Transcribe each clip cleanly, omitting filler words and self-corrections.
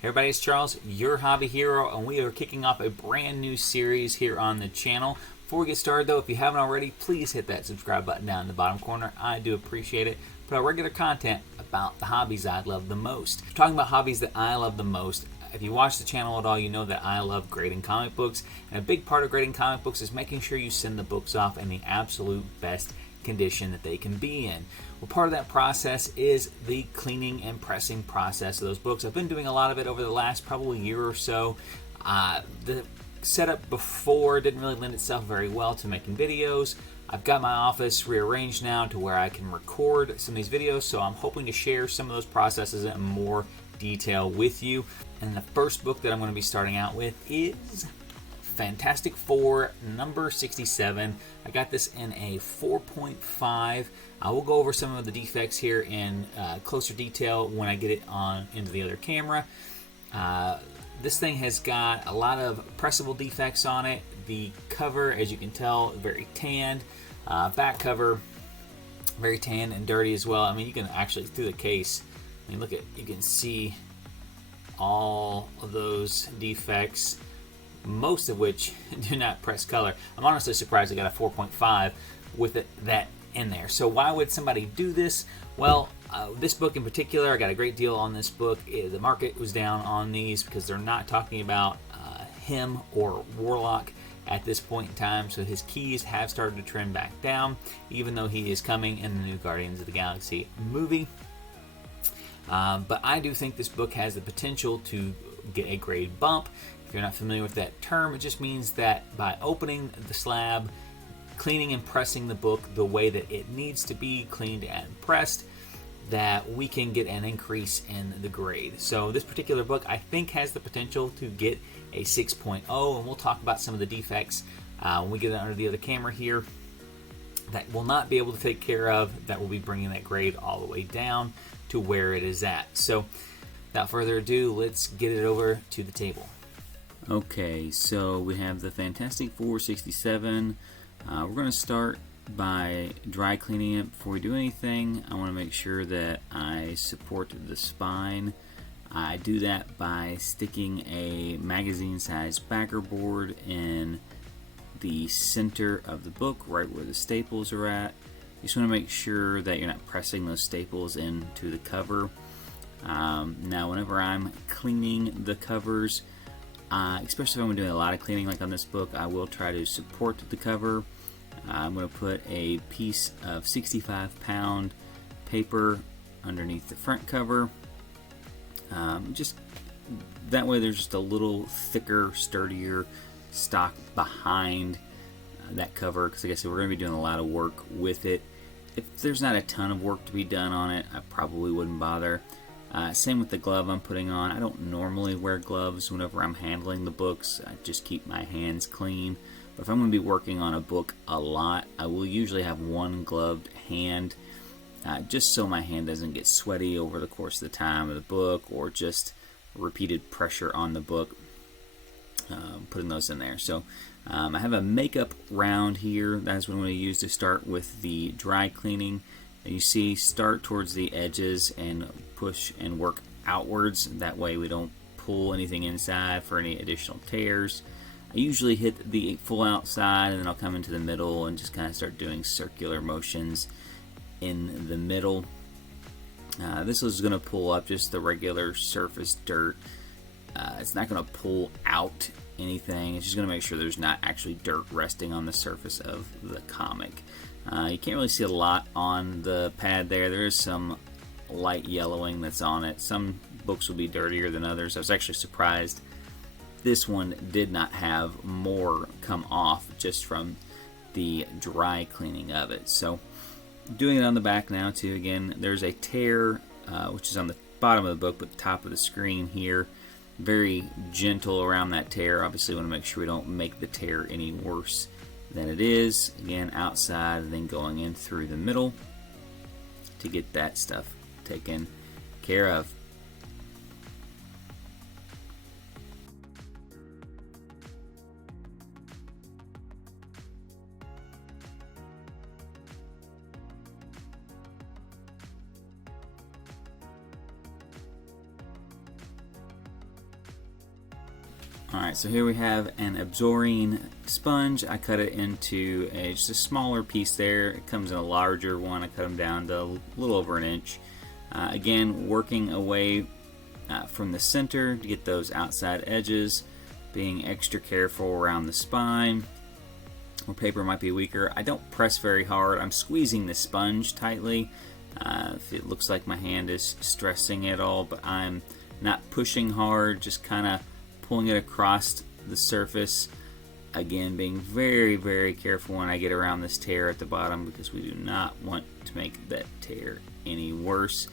Hey everybody, it's Charles, your hobby hero, and we are kicking off a brand new series here on the channel. Before we get started though, if you haven't already, please hit that subscribe button down in the bottom corner. I do appreciate it. Put out regular content about the hobbies I love the most. Talking about hobbies that I love the most, if you watch the channel at all, you know that I love grading comic books, and a big part of grading comic books is making sure you send the books off in the absolute best condition that they can be in. Well, part of that process is the cleaning and pressing process of those books. I've been doing a lot of it over the last probably year or so. The setup before didn't really lend itself very well to making videos. I've got my office rearranged now to where I can record some of these videos, so I'm hoping to share some of those processes in more detail with you. And the first book that I'm going to be starting out with is Fantastic Four number 67. I got this in a 4.5. I will go over some of the defects here in closer detail when I get it on into the other camera. This thing has got a lot of pressable defects on it. The cover, as you can tell, very tanned. Back cover, very tan and dirty as well. I mean, you can actually, through the case, I mean, look at, you can see all of those defects, most of which do not press color. I'm honestly surprised I got a 4.5 with that in there. So why would somebody do this? Well, this book in particular, I got a great deal on this book. The market was down on these because they're not talking about him or Warlock at this point in time, so his keys have started to trend back down, even though he is coming in the new Guardians of the Galaxy movie. But I do think this book has the potential to get a grade bump. If you're not familiar with that term, it just means that by opening the slab, cleaning and pressing the book the way that it needs to be cleaned and pressed, that we can get an increase in the grade. So this particular book, I think, has the potential to get a 6.0, and we'll talk about some of the defects when we get it under the other camera here that we'll not be able to take care of, that will be bringing that grade all the way down to where it is at. So without further ado, let's get it over to the table. Okay, so we have the Fantastic Four 67. We're going to start by dry cleaning it. Before we do anything, I want to make sure that I support the spine. I do that by sticking a magazine-sized backer board in the center of the book, right where the staples are at. You just want to make sure that you're not pressing those staples into the cover. Now, whenever I'm cleaning the covers, especially if I'm doing a lot of cleaning like on this book, I will try to support the cover. I'm going to put a piece of 65-pound paper underneath the front cover. Just that way there's just a little thicker, sturdier stock behind that cover, because like I said, we're going to be doing a lot of work with it. If there's not a ton of work to be done on it, I probably wouldn't bother. Same with the glove I'm putting on. I don't normally wear gloves whenever I'm handling the books. I just keep my hands clean. But if I'm going to be working on a book a lot, I will usually have one gloved hand, just so my hand doesn't get sweaty over the course of the time of the book, or just repeated pressure on the book, putting those in there. So I have a makeup round here. That's what I'm going to use to start with the dry cleaning. And you see, start towards the edges and push and work outwards. That way we don't pull anything inside for any additional tears. I usually hit the full outside, and then I'll come into the middle and just kind of start doing circular motions in the middle. This is going to pull up just the regular surface dirt. It's not going to pull out anything. It's just going to make sure there's not actually dirt resting on the surface of the comic. You can't really see a lot on the pad there. There is some light yellowing that's on it. Some books will be dirtier than others. I was actually surprised this one did not have more come off just from the dry cleaning of it. So doing it on the back now too. Again, there's a tear which is on the bottom of the book but the top of the screen here. Very gentle around that tear. Obviously we want to make sure we don't make the tear any worse than it is. Again, outside and then going in through the middle to get that stuff taken care of. Alright, so here we have an Absorbing sponge. I cut it into just a smaller piece there. It comes in a larger one. I cut them down to a little over an inch. Again, working away from the center to get those outside edges, being extra careful around the spine where paper might be weaker. I don't press very hard. I'm squeezing the sponge tightly. If it looks like my hand is stressing it all, but I'm not pushing hard, just kind of pulling it across the surface. Again, being very, very careful when I get around this tear at the bottom, because we do not want to make that tear any worse.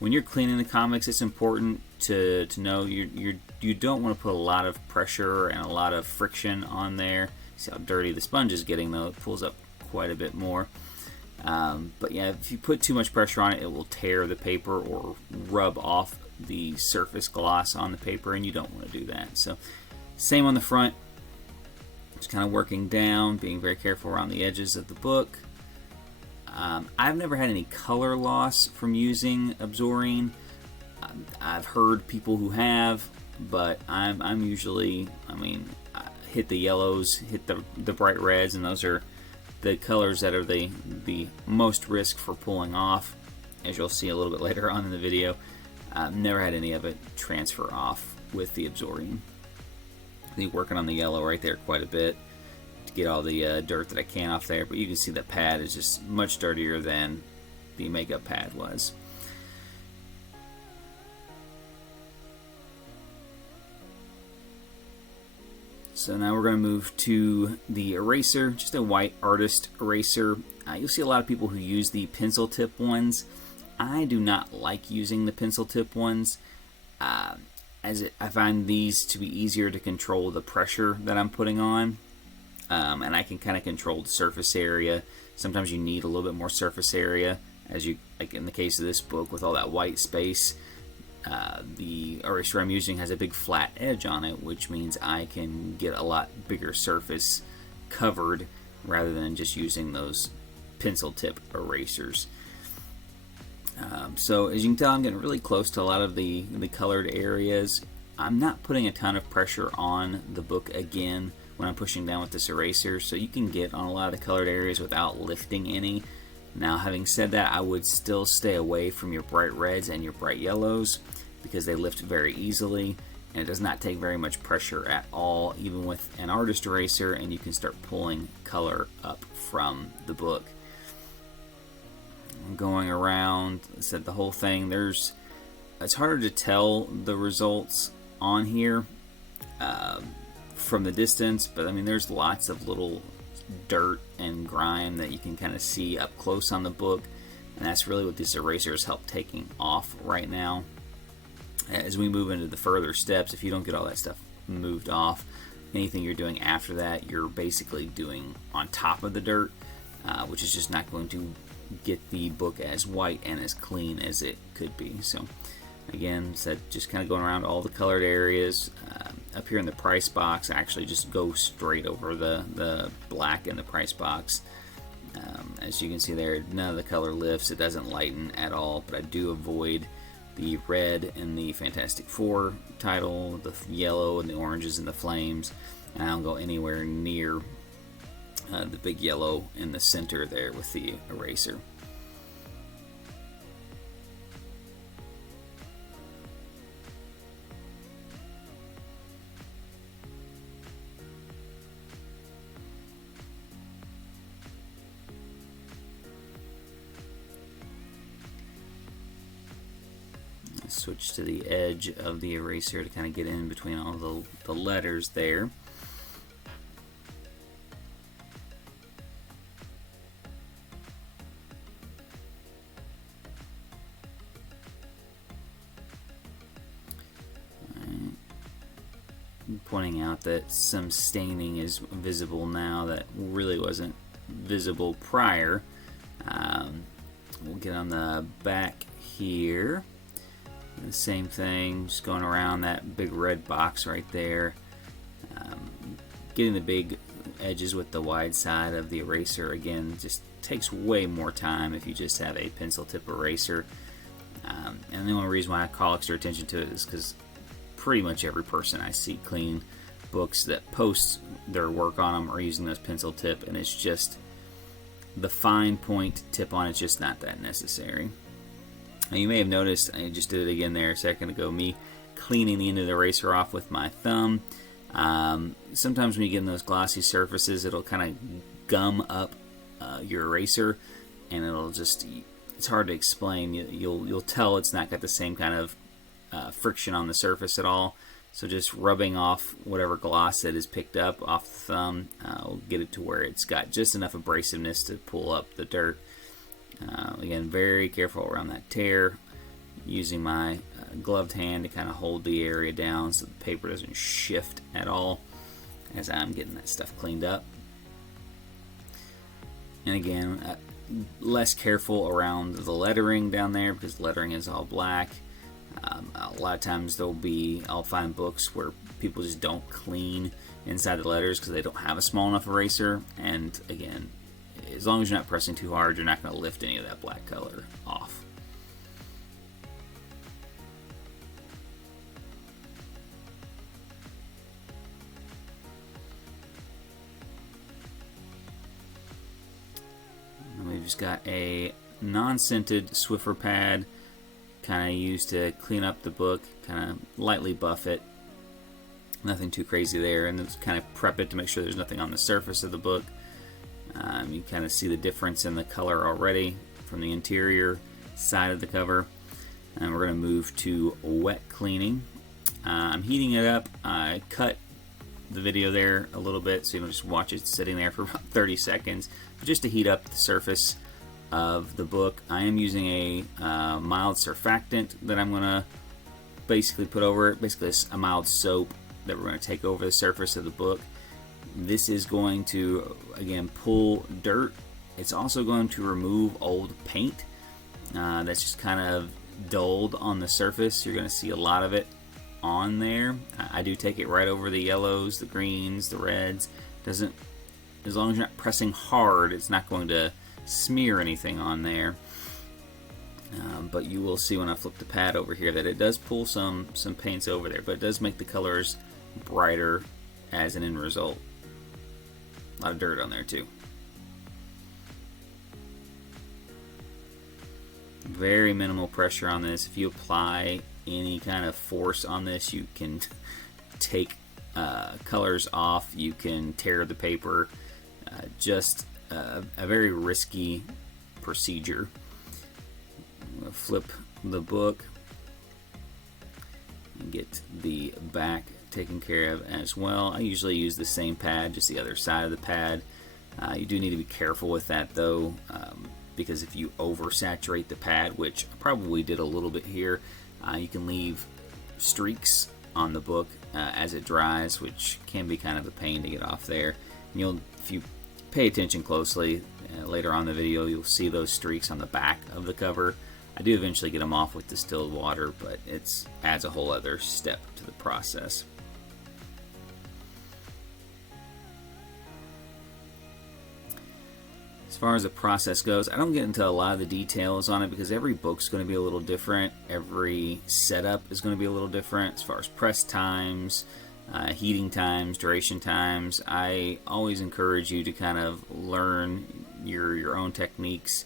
When you're cleaning the comics, it's important to know you don't want to put a lot of pressure and a lot of friction on there. See how dirty the sponge is getting, though. It pulls up quite a bit more. But yeah, if you put too much pressure on it, it will tear the paper or rub off the surface gloss on the paper, and you don't want to do that. So same on the front, just kind of working down, being very careful around the edges of the book. I've never had any color loss from using Absorbing. I've heard people who have, but I'm usually, hit the yellows, hit the bright reds, and those are the colors that are the most risk for pulling off, as you'll see a little bit later on in the video. I've never had any of it transfer off with the Absorbing. I'm working on the yellow right there quite a bit to get all the dirt that I can off there, but you can see the pad is just much dirtier than the makeup pad was. So now we're going to move to the eraser, just a white artist eraser. You'll see a lot of people who use the pencil tip ones. I do not like using the pencil tip ones, I find these to be easier to control the pressure that I'm putting on, and I can kind of control the surface area. Sometimes you need a little bit more surface area, like in the case of this book with all that white space. The eraser I'm using has a big flat edge on it, which means I can get a lot bigger surface covered rather than just using those pencil tip erasers. So as you can tell, I'm getting really close to a lot of the colored areas. I'm not putting a ton of pressure on the book again when I'm pushing down with this eraser, so you can get on a lot of the colored areas without lifting any. Now, having said that, I would still stay away from your bright reds and your bright yellows because they lift very easily, and it does not take very much pressure at all, even with an artist eraser, and you can start pulling color up from the book. Going around, I said the whole thing, it's harder to tell the results on here from the distance, but there's lots of little dirt and grime that you can kind of see up close on the book, and that's really what these erasers help taking off right now. As we move into the further steps, if you don't get all that stuff moved off, anything you're doing after that, you're basically doing on top of the dirt, which is just not going to get the book as white and as clean as it could be. So again, just kind of going around all the colored areas. Up here in the price box, I actually just go straight over the black in the price box. As you can see there, none of the color lifts. It doesn't lighten at all, but I do avoid the red in the Fantastic Four title, the yellow and the oranges and the flames, and I don't go anywhere near the big yellow in the center there with the eraser. Switch to the edge of the eraser to kind of get in between all the letters there. Pointing out that some staining is visible now that really wasn't visible prior. We'll get on the back here. The same thing, just going around that big red box right there. Getting the big edges with the wide side of the eraser, again, just takes way more time if you just have a pencil tip eraser. And the only reason why I call extra attention to it is because pretty much every person I see clean books that post their work on them are using this pencil tip, and it's just the fine point tip on it's just not that necessary. Now you may have noticed, I just did it again there a second ago, me cleaning the end of the eraser off with my thumb. Sometimes when you get in those glossy surfaces, it'll kind of gum up your eraser, and it'll just, it's hard to explain. You'll tell it's not got the same kind of friction on the surface at all. So just rubbing off whatever gloss that is picked up off the thumb will get it to where it's got just enough abrasiveness to pull up the dirt. Again, very careful around that tear, using my gloved hand to kind of hold the area down so the paper doesn't shift at all as I'm getting that stuff cleaned up. And again, less careful around the lettering down there because the lettering is all black. A lot of times I'll find books where people just don't clean inside the letters because they don't have a small enough eraser. And again, as long as you're not pressing too hard, you're not going to lift any of that black color off. And we've just got a non-scented Swiffer pad, kind of used to clean up the book, kind of lightly buff it. Nothing too crazy there, and just kind of prep it to make sure there's nothing on the surface of the book. You kind of see the difference in the color already from the interior side of the cover. And we're going to move to wet cleaning. I'm heating it up. I cut the video there a little bit so you don't just watch it sitting there for about 30 seconds, but just to heat up the surface of the book. I am using a mild surfactant that I'm going to basically put over it. Basically a mild soap that we're going to take over the surface of the book. This is going to, again, pull dirt. It's also going to remove old paint that's just kind of dulled on the surface. You're going to see a lot of it on there. I do take it right over the yellows, the greens, the reds. Doesn't, as long as you're not pressing hard, it's not going to smear anything on there. But you will see when I flip the pad over here that it does pull some paints over there, but it does make the colors brighter as an end result. A lot of dirt on there too. Very minimal pressure on this. If you apply any kind of force on this, you can take colors off, you can tear the paper. Just a very risky procedure. I'm going to flip the book and get the back taken care of as well. I usually use the same pad, just the other side of the pad. You do need to be careful with that though, because if you oversaturate the pad, which I probably did a little bit here, you can leave streaks on the book as it dries, which can be kind of a pain to get off there. And if you pay attention closely later on in the video, you'll see those streaks on the back of the cover. I do eventually get them off with distilled water, but it adds a whole other step to the process. As far as the process goes, I don't get into a lot of the details on it because every book's going to be a little different. Every setup is going to be a little different as far as press times, heating times, duration times. I always encourage you to kind of learn your own techniques.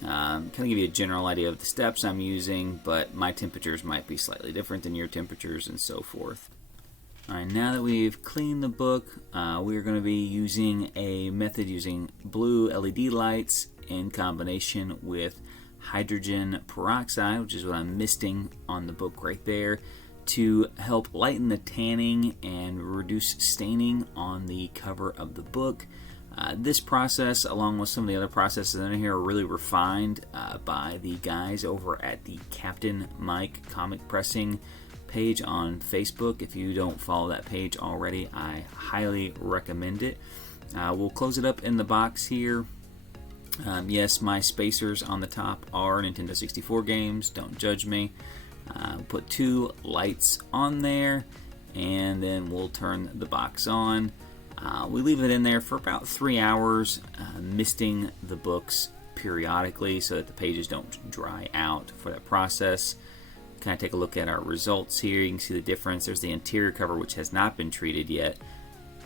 Kind of give you a general idea of the steps I'm using, but my temperatures might be slightly different than your temperatures and so forth. Alright, now that we've cleaned the book, we're going to be using a method using blue LED lights in combination with hydrogen peroxide, which is what I'm misting on the book right there, to help lighten the tanning and reduce staining on the cover of the book. This process, along with some of the other processes in here, are really refined by the guys over at the Captain Mike Comic Pressing page on Facebook. If you don't follow that page already, I highly recommend it. We'll close it up in the box here. Yes, my spacers on the top are Nintendo 64 games. Don't judge me. Put 2 lights on there, and then we'll turn the box on. We leave it in there for about 3 hours, misting the books periodically so that the pages don't dry out for that process. kind of take a look at our results here. You can see the difference. There's the interior cover, which has not been treated yet,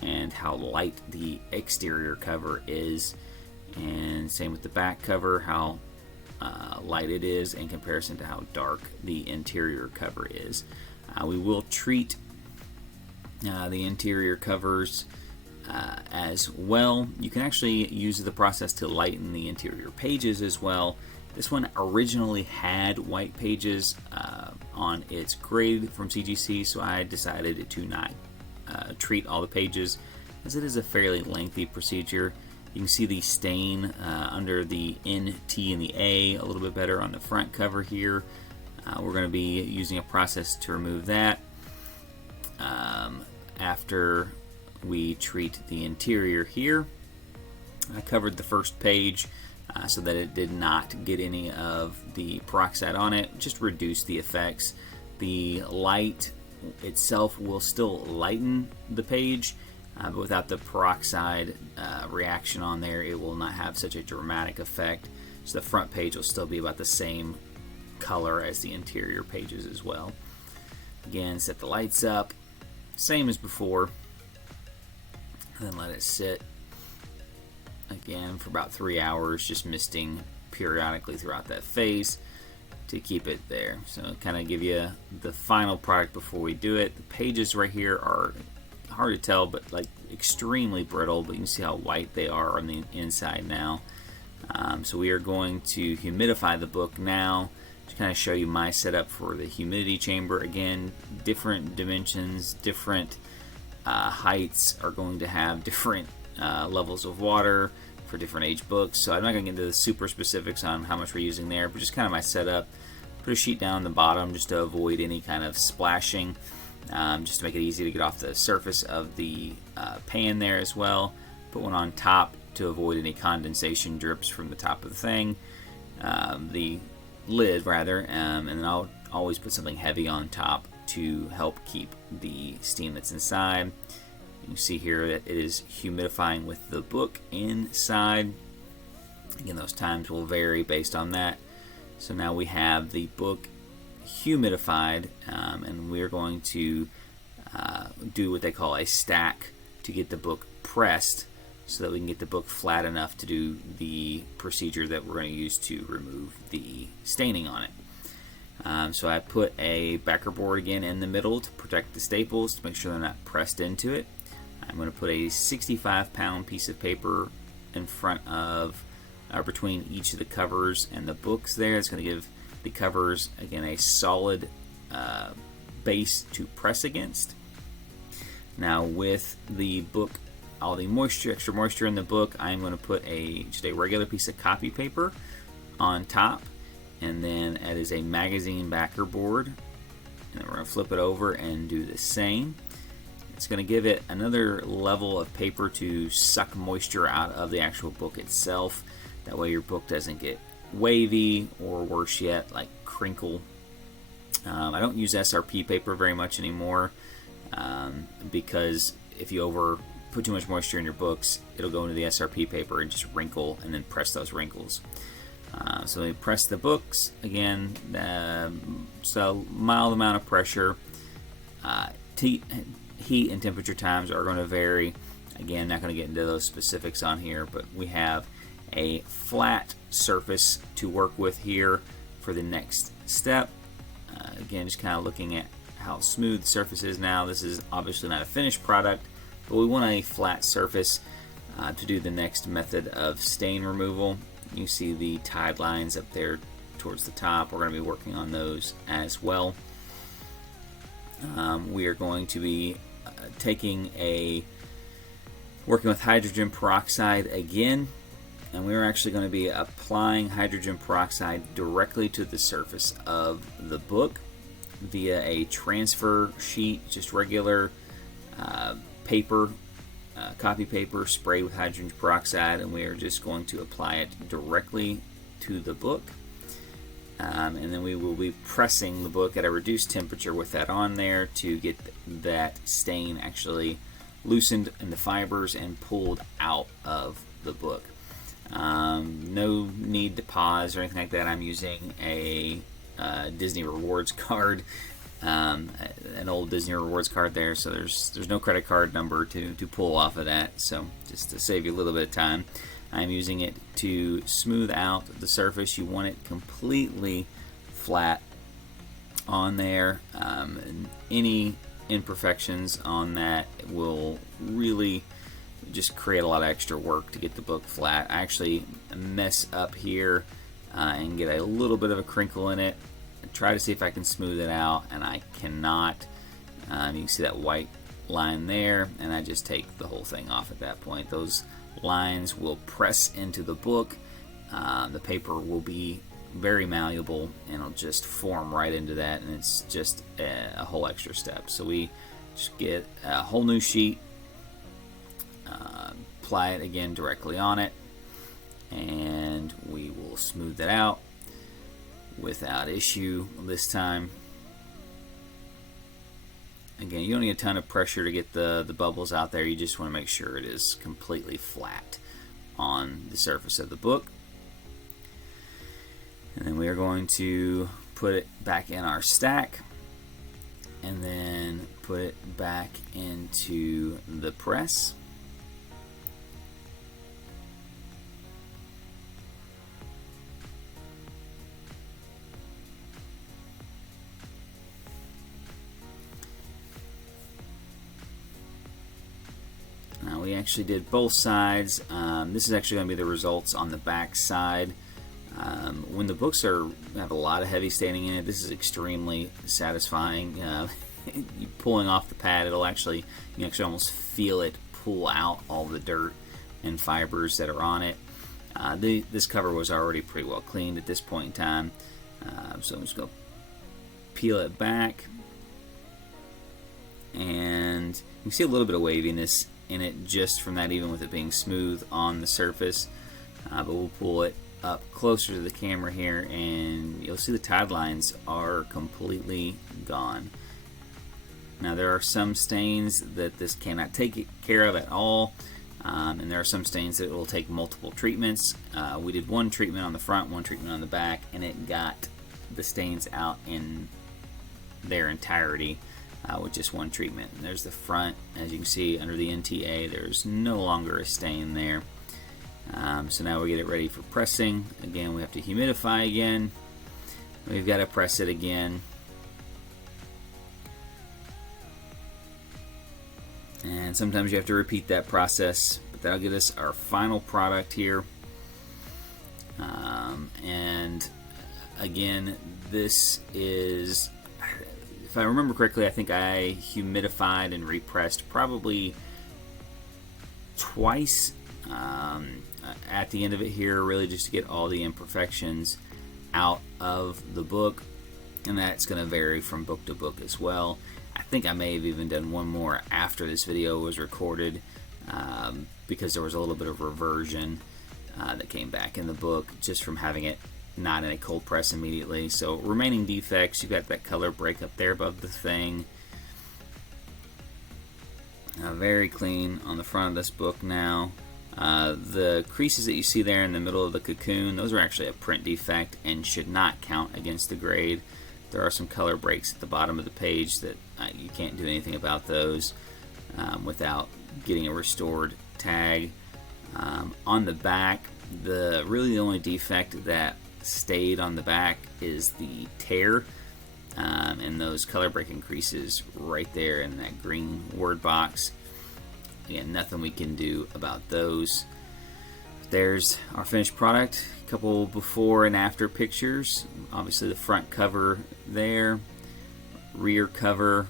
and how light the exterior cover is. And same with the back cover, how light it is in comparison to how dark the interior cover is. We will treat the interior covers as well. You can actually use the process to lighten the interior pages as well. This one originally had white pages on its grade from CGC, so I decided to not treat all the pages, as it is a fairly lengthy procedure. You can see the stain under the N, T, and the A a little bit better on the front cover here. We're going to be using a process to remove that after we treat the interior here. I covered the first page so that it did not get any of the peroxide on it, just reduce the effects. The light itself will still lighten the page, but without the peroxide reaction on there, it will not have such a dramatic effect. So the front page will still be about the same color as the interior pages as well. Again, set the lights up, same as before, and then let it sit again for about 3 hours, just misting periodically throughout that phase to keep it there. So kind of give you the final product before we do it. The pages right here are hard to tell, but like extremely brittle, but you can see how white they are on the inside now. So we are going to humidify the book now to kind of show you my setup for the humidity chamber. Again, different dimensions, different heights are going to have different levels of water for different age books. So I'm not going to get into the super specifics on how much we're using there, but just kind of my setup. Put a sheet down on the bottom just to avoid any kind of splashing, just to make it easy to get off the surface of the pan there as well. Put one on top to avoid any condensation drips from the top of the thing, the lid rather, and then I'll always put something heavy on top to help keep the steam that's inside. You can see here that it is humidifying with the book inside. Again, those times will vary based on that. So now we have the book humidified, and we're going to do what they call a stack to get the book pressed so that we can get the book flat enough to do the procedure that we're going to use to remove the staining on it. So I put a backer board again in the middle to protect the staples to make sure they're not pressed into it. I'm going to put a 65-pound piece of paper in front of, between each of the covers and the books there. It's going to give the covers, again, a solid base to press against. Now with the book, all the moisture, extra moisture in the book, I'm going to put just a regular piece of copy paper on top, and then it is a magazine backer board, and then we're going to flip it over and do the same. It's going to give it another level of paper to suck moisture out of the actual book itself. That way your book doesn't get wavy, or worse yet, like crinkle. I don't use SRP paper very much anymore because if you put too much moisture in your books, it'll go into the SRP paper and just wrinkle and then press those wrinkles. So we press the books again, so mild amount of pressure. Heat and temperature times are going to vary. Again, not going to get into those specifics on here, but we have a flat surface to work with here for the next step. Again, just kind of looking at how smooth the surface is now. This is obviously not a finished product, but we want a flat surface to do the next method of stain removal. You see the tide lines up there towards the top. We're going to be working on those as well. We are going to be working with hydrogen peroxide again, and we're actually going to be applying hydrogen peroxide directly to the surface of the book via a transfer sheet, just regular paper, copy paper sprayed with hydrogen peroxide, and we are just going to apply it directly to the book. And then we will be pressing the book at a reduced temperature with that on there to get that stain actually loosened in the fibers and pulled out of the book. No need to pause or anything like that. I'm using a Disney rewards card, an old Disney rewards card there, so there's no credit card number to pull off of that. So just to save you a little bit of time, I'm using it to smooth out the surface. You want it completely flat on there. Any imperfections on that will really just create a lot of extra work to get the book flat. I actually mess up here and get a little bit of a crinkle in it. I try to see if I can smooth it out, and I cannot. You can see that white line there, and I just take the whole thing off at that point. Those lines will press into the book. The paper will be very malleable, and it'll just form right into that, and it's just a whole extra step. So we just get a whole new sheet, apply it again directly on it, and we will smooth it out without issue this time. Again, you don't need a ton of pressure to get the bubbles out there. You just want to make sure it is completely flat on the surface of the book. And then we are going to put it back in our stack, and then put it back into the press. Now we actually did both sides. This is actually going to be the results on the back side. When the books have a lot of heavy staining in it, this is extremely satisfying. You pulling off the pad, you can actually almost feel it pull out all the dirt and fibers that are on it. This cover was already pretty well cleaned at this point in time, so I'm just going to peel it back, and you can see a little bit of waviness in it just from that, even with it being smooth on the surface. But we'll pull it up closer to the camera here, and you'll see the tide lines are completely gone. Now there are some stains that this cannot take care of at all, and there are some stains that will take multiple treatments. We did one treatment on the front, one treatment on the back, and it got the stains out in their entirety with just one treatment. And there's the front. As you can see under the NTA, there's no longer a stain there. So now we get it ready for pressing. Again, we have to humidify again. We've got to press it again. And sometimes you have to repeat that process, but that'll get us our final product here. And again, this is, if I remember correctly, I think I humidified and repressed probably twice at the end of it here, really just to get all the imperfections out of the book, and that's going to vary from book to book as well. I think I may have even done one more after this video was recorded, because there was a little bit of reversion that came back in the book just from having it not in a cold press immediately. So remaining defects, you've got that color break up there above the thing. Very clean on the front of this book now. The creases that you see there in the middle of the cocoon, those are actually a print defect and should not count against the grade. There are some color breaks at the bottom of the page that you can't do anything about those without getting a restored tag. On the back, really the only defect that stayed on the back is the tear, and those color breaking creases right there in that green word box. Again, nothing we can do about those. There's our finished product. A couple before and after pictures. Obviously the front cover there, rear cover,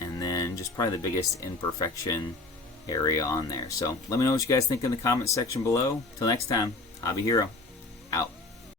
and then just probably the biggest imperfection area on there. So let me know what you guys think in the comment section below. Till next time, Hobby Hero.